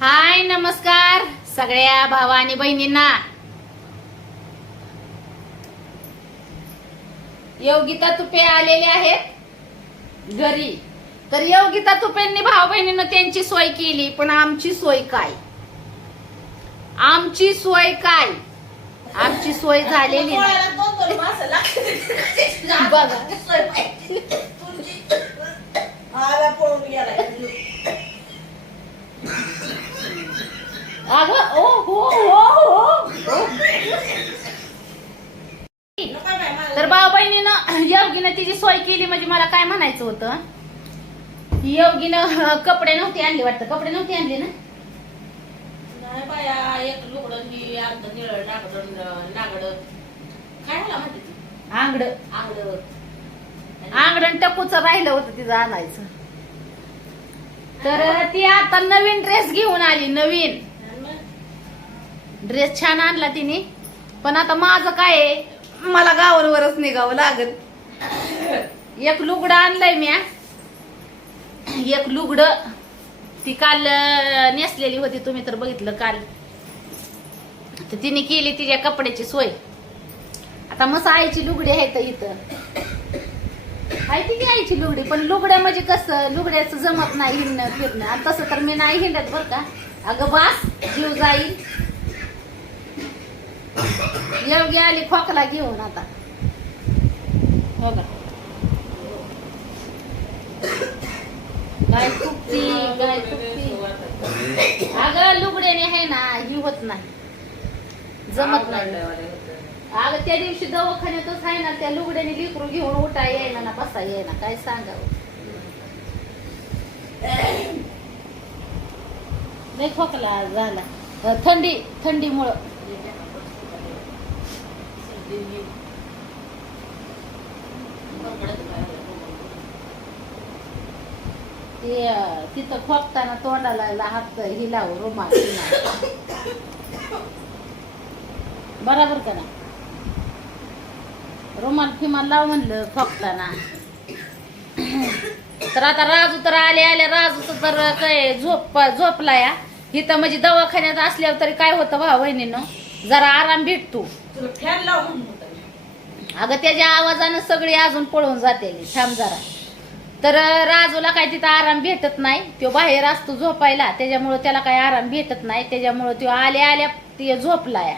हाय नमस्कार सगळ्या भावा आणि बहिणींना. योगिता तुपे आलेले आहेत घरी. तर योगिता तुपेंनी भाऊ बहिणीनं त्यांची सोय केली पण आमची सोय काय? आमची सोय काय? आमची सोय झालेली. बघा. सोय पाहिजे. तुमची. आला पळून गेलाय. अगं ओ हो हो हो. तर योगीनं तिची सोय केली म्हणजे मला काय म्हणायचं होतं? योगीनं कपडे नव्हते आणले वाटतं. कपडे नव्हते आणले ना? नाही बाया, एक निळं नागडं नागडं. काय मला म्हणते ती? आंगड. आंगड. आंगडण टकूचं राहिलं होतं तिचं आणायचं. तर ती आता नवीन ड्रेस घेऊन आली नवीन. ड्रेस छान आणला तिने. पण आता माझं काय आहे? मला गावावरच निघावं लागल. एक लुगडं आणलंय म्या. एक लुगडं. ती काल नेसलेली होती तुम्ही तर बघितलं काल. तर तिने केली तिच्या कपड्याची सोय. आता मस्त आईची लुगडी आहे तर इथं. माहिती की आईची लुगडी पण लुगड्या म्हणजे कसं लुगड्याचं जमत नाही हिंडणं फिरणं आणि तसं तर मी नाही हिंडत बरं का. अगं बास जीव जाईल. योग्य आली खोकला घेऊन आता. हो का? काय चुकती काय चुकती अगं लुगड्याने आहे ना ही होत नाही. जमत नाही. अगं त्या दिवशी दवाखान्यातच आहे ना त्या लुगड्याने लिकरू घेऊन उठा येईना ना बसा येईना. काय सांगावं? नाही खोकला झाला. थंडी थंडीमुळं. ते तिथं खोकताना तोंडाला हात ही लाव रुमाल रुमाल. बराबर का ना रुमाल फिमाल लाव म्हणलं खोकताना. तर आता राजू तर आले आले. राजूच तर काय झोप झोपला या इथं म्हणजे दवाखान्यात असल्यावर तरी काय होतं भाऊ बहिणीनं जरा आराम भेटतो तुला फॅन. अगं त्याच्या आवाजानं सगळी अजून पळून जाते थांब जरा. तर राजूला काय तिथं आराम भेटत नाही. तो बाहेर असतो झोपायला. त्याच्यामुळं त्याला काय आराम भेटत नाही. त्याच्यामुळं तो आल्या आल्या ते झोपला या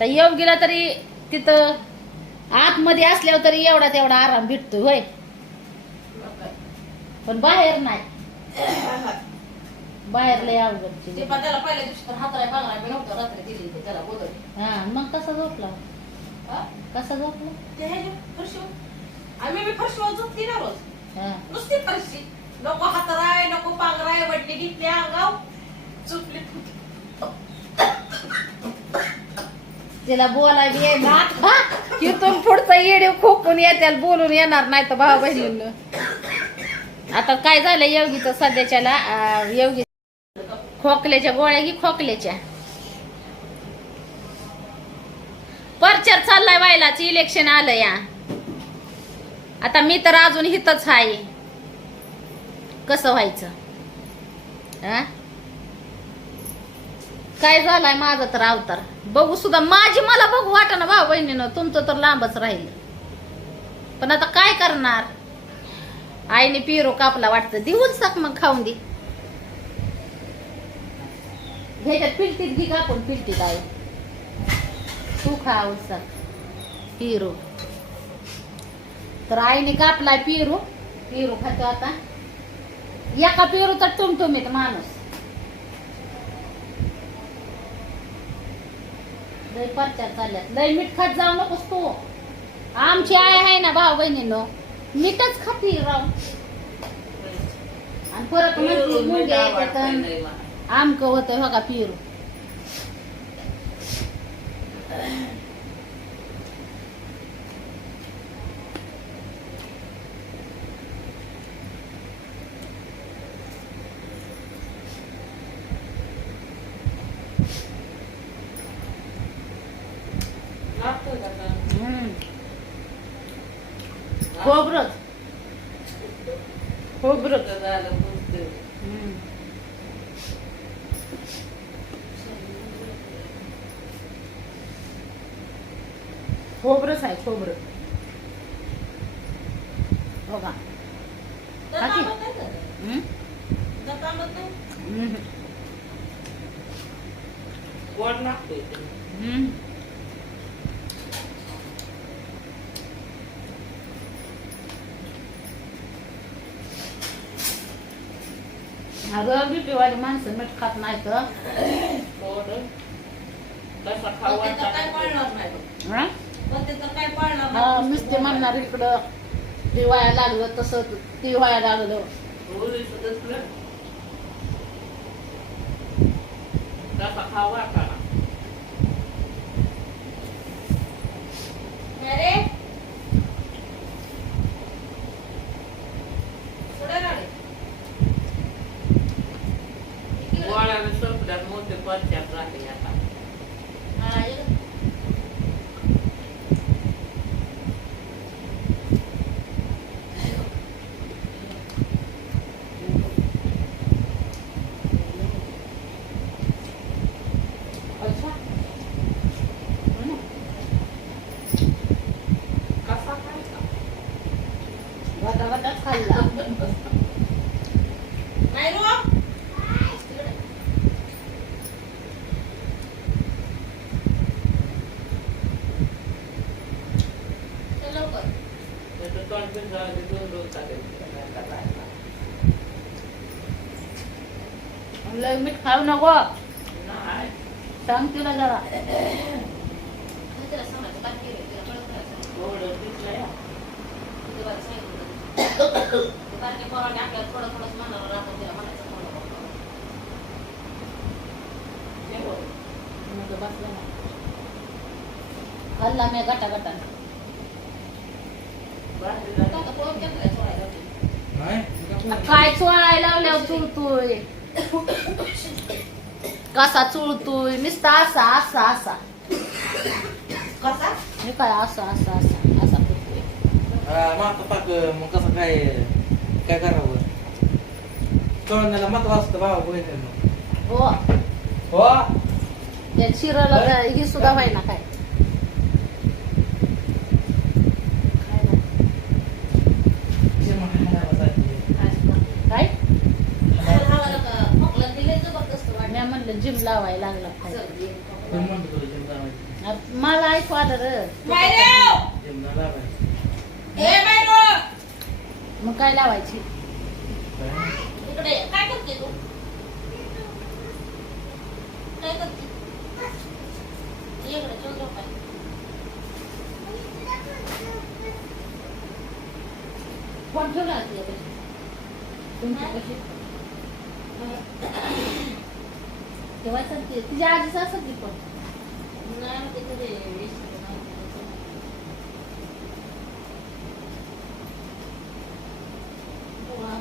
तर योगीला तरी तिथं आतमध्ये असल्यावर तरी एवढा तेवढा आराम भेटतो होय. पण बाहेर नाही. बाहेर लय ते अवघड पण त्याला पहिल्या दिवशी तर हाताला बांगडा बी नव्हता रात्री दिली होती त्याला गोदर हा मग कसा झोपला? कसा झोपला? ते आम्ही बी फरशीवर झोपती ना रोज. हा. नुसती फरशी. नको हातराय नको पांघराय वडली घेतली अंगाव. चुकली तिला बोलाय बी तिथून पुढचं येडे खोकून येत्याल बोलून येणार नाही तर भाऊ बहिणींना. आता काय झालं योगीचं सध्याच्याला अं, योगी खोकल्याच्या गोळ्या की खोकल्याच्या. परचर चाललाय व्हायलाच इलेक्शन आलं या. आता मी तर अजून हितच आहे कसं व्हायचं? काय झालाय माझा तर अवतार? बघू सुद्धा. माझी मला बघू वाटा भाऊ बहिणीनं तुमचं तर लांबच राहील. पण आता काय करणार? आईने पिरो कापला वाटतं. देऊन सक मग खाऊन दे. ह्याच्यात पिलटीत घे कापून पिलटीत आई. तू खा पिरो. तर आईने कापलाय पिरो. पिरो खातो आता. एका पिरो तर टुमटुमीत माणूस. लय परचार चालल्यात. लय मीठ खात जाऊ नकोस तू. आमची आई आहे ना भाऊ बहिणीनं. मीठच खाती राव. आणि परत म्हणते मुंग्या येतात आमक होत हो का पिरू लागतोय का आता? हम्म. खोबरं खोबरं झालं, बोलतोय. हम्म. खोबरंच आहे खोबरं हो का तर बाकी? तांबत नाही का? हम्म? तर तांबत नाही? गोड लागतोय ते. हम्म. अगं बीपीवाली माणसं मीठ खात नाही तर खाऊ पण त्याचं काय नाही. बघ. हा? पण त्याचं हा. नुसते म्हणणार इकडं ती वाया लागलं तसं ती वाया लागलं खाऊ वाटाणा. अरे पुढे राहिले. इकडे. गोळ्याने संपल्यात मोठे परच्यात राहिले आता. हा, इकडे. अच्छा हो ना. कसा खायचा? गटा गटाच खाल्ला नाही रो. इकडे. चल लवकर. त्याचं तोंड पिंजराला ते दोन दोन चालेल. काय करायचं? लय मीठ खाऊ नको. सांग तिला जरा तिला सांगायचं, काय केलंय, तिला कळत नाही सांगायचं. गोड पिंजरा. तिला बाई सांगितलं. आपल्याला थोडं थोडंच तिला म्हणायचं थोडं. थोडं. बसला. खाल्ला मी गटा गटा. काय? चोळायला लावल्यावर चुळतोय? कसा चुळतोय? नुसता असा असा असा. कसा? मी काय असा असा असा असा करतोय? मग कसं काय? काय करावं? तोंडाला मत वाजतं बाबा बहिणी हो. हो? या शिराला ही? सुद्धा व्हायना काय. मी म्हणलं जिम लावायला लागला काय. म्हणतो तुला लावायची. मला ऐकू आलं र. लावायची. मग काय लावायची? इकडे. काय करते तू? काय करते? ठेवला तेव्हा तिच्या आजीच असत पण नाही मग ते कधी विसरलं नाही. म्हणजे तिकडचा हालचाल कळायसाठी हा? असं सांगतो ते. झोपली रात्री मी दोन आले बाबा. ते टाकलं आलं त्याच्यात नाटक बसवून थोडं एका. तर रात्र रोजचं झोपणं तर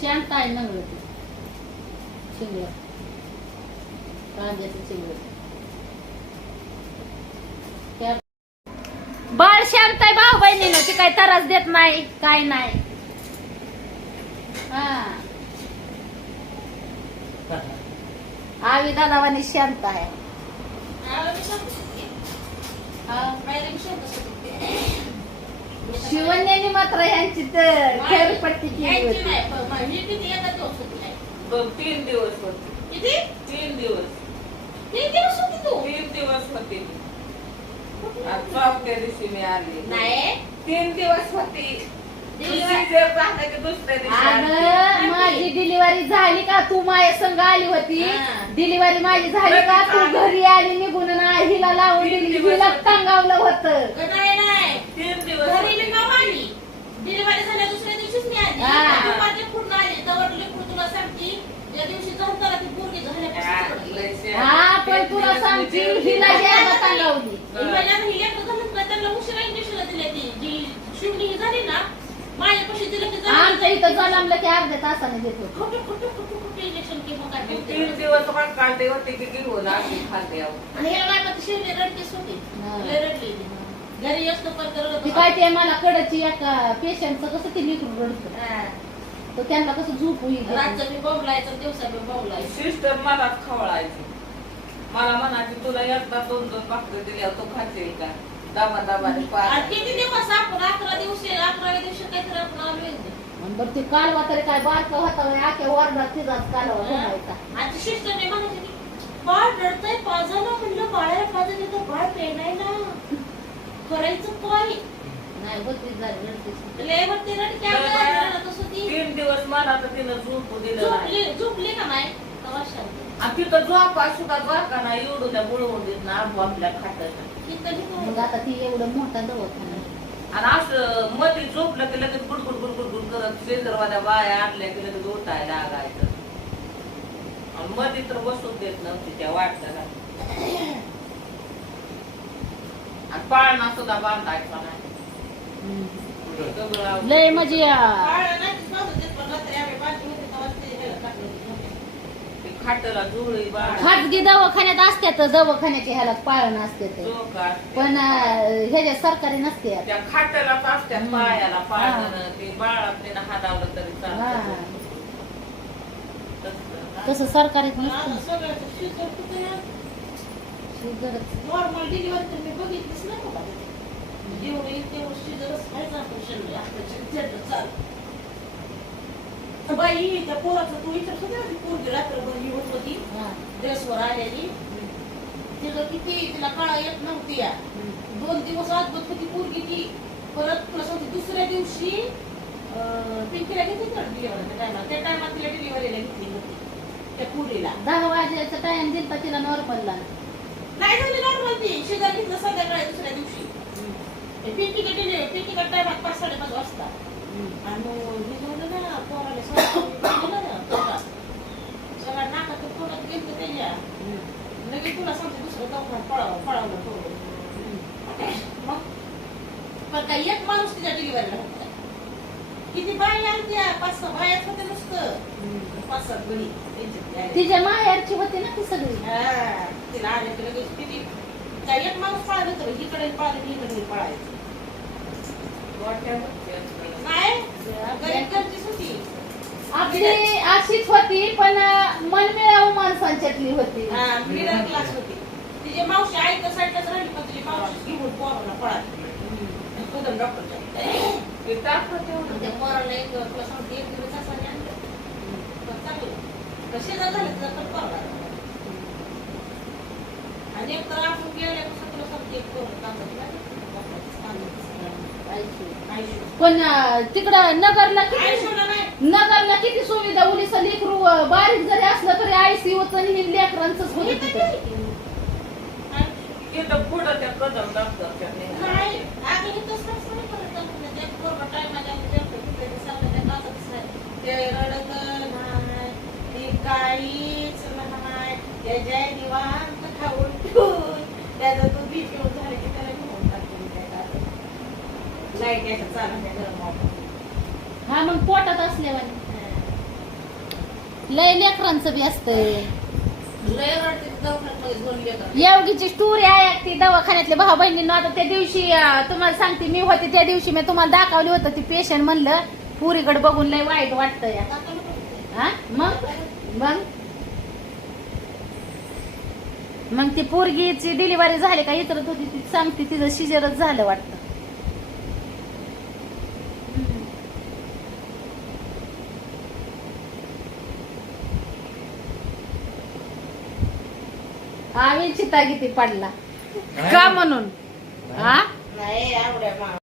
शांत आहे नंगळ ती चिंगळ. कांद्याचं चिंगळ. त्या- बाळ शांत आहे भाऊ बहिणीनं ती काही त्रास देत नाही काय नाही. हा. आवी दादावानी शांत आहे शिवण्याने मात्र यांची तर खेळपट्टी केली होती. बघ तीन दिवस होते. किती? तीन दिवस. तीन दिवस होती तू? तीन दिवस होते. आज चौथ्या दिवशी मी आली. नाही. तीन दिवस होती. दिवस- दुसरी जर पाहिलं की दुसऱ्या दिवशी आली. अगं माझी डिलिव्हरी झाली का? तू माझ्या संग आली होती. हा. डिलिव्हरी माझी झाली का? तू घरी आली. निघून ना हिला लावून दिली. हिला टांगावलं होतं ग नाही, नाही. तीन दिवस घरी होते. मी का आली? डिलिव्हरी झाल्या दुसऱ्या दिवशीच मी आली. हा. तू माझी पूर्ण आली. तवर लेकरू तुला सांगते, ज्या दिवशी जन्माला ती पोरगी झाल्यापासून हा, सोडली. लय शेण. हा पण तू तुला सांगते हिला ज्यादा लावली ही बाई आता ही लेकरं झालीत ना, त्यांना उशिरा इंजेक्शन दिले ती जी शिवली ही झाली ना माझ्यापाशी दिलं की आमच्या इथं जलमलं की अर्ध्या तासाने देतो खोटं खोटं खोटं खोटं इंजेक्शन किंवा काय मी बोलते. तीन दिवस पण काढते होते की घेऊन अशी खाते अहो. आणि ह्या बायका शिवली रडकीच होती. लय. घरी असतो पण ती काय ते मला कडची एका पेशंटचं कसं ते लिकून रडतं. तर त्यांना कसं झोप होईल. रातचं मी बोंबलायचं दिवसा मी बोंबलायचं. सिस्टर मलाच खवळायची. मला म्हणायची तुला एकदा दोन दोन भाकरी दिल्या तू खाशील का? दाबा पाच किती दिवस आपण अकरा दिवशी अकराव्या दिवशी काहीतरी आपण आलो बरं ते कालवा तरी काय बारका होता म्हणे, आख्या वर्गात तिचाच कालवा घुमायचा आणि शिस्टरने म्हणायचे की बाळ रडतंय पाजायला म्हणलं बाळाला पाजायला तर बाळ पेनायला. करायचं काय? नाही होती झाली रडतीच. लय बाया. रडत होती तीन दिवस मला तर तिनं झोपू दिलं नाही. झोपली झोपली का नाही तेव्हा शांत. आणि तिथं झोपा सुद्धा नाही एवढं त्या बुळवून देत ना आबू आपल्या खात्यात. इथं लिहून मग आता ती एवढं मोठा दवाखाना आणि असं मध्ये झोपलं की लगेच गुडगुड गुडगुड गुड करत शेजरवाल्या बाया आणल्या की लगेच उठायला लागायचं. आणि मध्ये तर बसून देत नव्हती त्या वाटतं आणि पाळणा सुद्धा बांधायचा नाही सगळं लय म्हणजे खाटला जुळी खाजगी दवाखान्यात असतात दवाखान्याच्या ह्याला पाळणं असते ते चोका पण ह्याच्या सरकारी नसते. त्या असत्या. पायाला हा. पाळणं ते बाळात त्यानं हातावलं तरी हा. चालतं तसं. तसं सरकारीत आता नसतं सगळ्याचं शिजर कुठे आहे? शिजरच. नॉर्मल डिलिव्हरी तर मी बघितलीच नाही बाबा. जेवढं येईल तेवढं शिजरच खायचं आपण शरीर. आपलं शरीर तेवढं चालतं. बाई त्या पोराचं तू होती ना ती पोरगी रात्रभर ही होत. होती. ड्रेसवर आलेली. तिला किती तिला कळा येत नव्हती या दोन दिवस आजबत होती पोरगी ती. परत तुला सांगते दुसऱ्या दिवशी पिंकीला घेतली तर डिलिव्हरीच्या टायमाला त्या टायमात तिला डिलिव्हरीला घेतली होती. त्या पुरीला. दहा वाजेचा टाइम दिलता तिला नॉर्मलला नाही झाली नॉर्मल ती. शेजार घेतलं संध्याकाळी दुसऱ्या दिवशी. पिंकीकडे डिलिव्हरी पिंकीकडे टायमात पाच साडेपाच वाजता. आणि हे झालं ना पोराला सगळं गेलं ना पोटात. सगळं नाकात पोटात गेलं त्याच्या. लगेच तुला सांगते दुसरं दवाखान्यात पळावं पळावलं पोरं. मग? पण काय एक माणूस तिच्या डिलिव्हरीला होता. किती बाई आलत्या पाच सहा बायाच होत्या नुसतं. पाच सात गणी त्यांच्यात आल्या. तिच्या माहेरची होती ना ती सगळी. तिला आले की लगेच किती काय एक माणूस पळालं तर इकडे पळालं इकडे पळायचं. नाही गरीब होती. आपली अशीच होती पण मनमिळावू माणसांच्यातली होती. हा, मिडल क्लास होती. तिची मावशी आई तर साईडलाच राहिली पण तिची मावशी घेऊन पोराला पळाली. कदम तेवढं. त्या पोराला एक तुला सांगते एक दिवस असा आणलं. पण चांगलं. शेजार झालं तर पण पोराला आणि एक तर आपण गेल्यापासून तुला सांगते एक पोरं कामाला लागलं. आयुष्य. पण तिकडं नगरला किती नगरला किती सुविधा उलीस लेकरू बारीक जरी असलं तरी लेकरांच होत हे? ते काहीच नाही. त्याच्या निवांत खाऊन त्याचं दूध बी पिऊन झालं की त्याला घेऊन टाकून. लाइट याच्या चालू गरम. हा मग पोटात असल्यावर लय लेकरांचं बी असतंय लय रडते ती दवाखान्यामध्ये दोन लेकरं. येवगीची स्टोरी आहे ती दवाखान्यातल्या भाऊ बहिणींना आता त्या दिवशी तुम्हाला सांगते मी होते त्या दिवशी मी तुम्हाला दाखवली होतं ती पेशंट म्हणलं पुरीकडे बघून लय वाईट वाटतं या? हा मग मग मग ती पोरगीची डिलिव्हरी झाली का इतर होती ती सांगते तिचं शिजरच झालं वाटतं. आम्ही चिता किती पडला. का म्हणून? हा? नाही आवड्या मा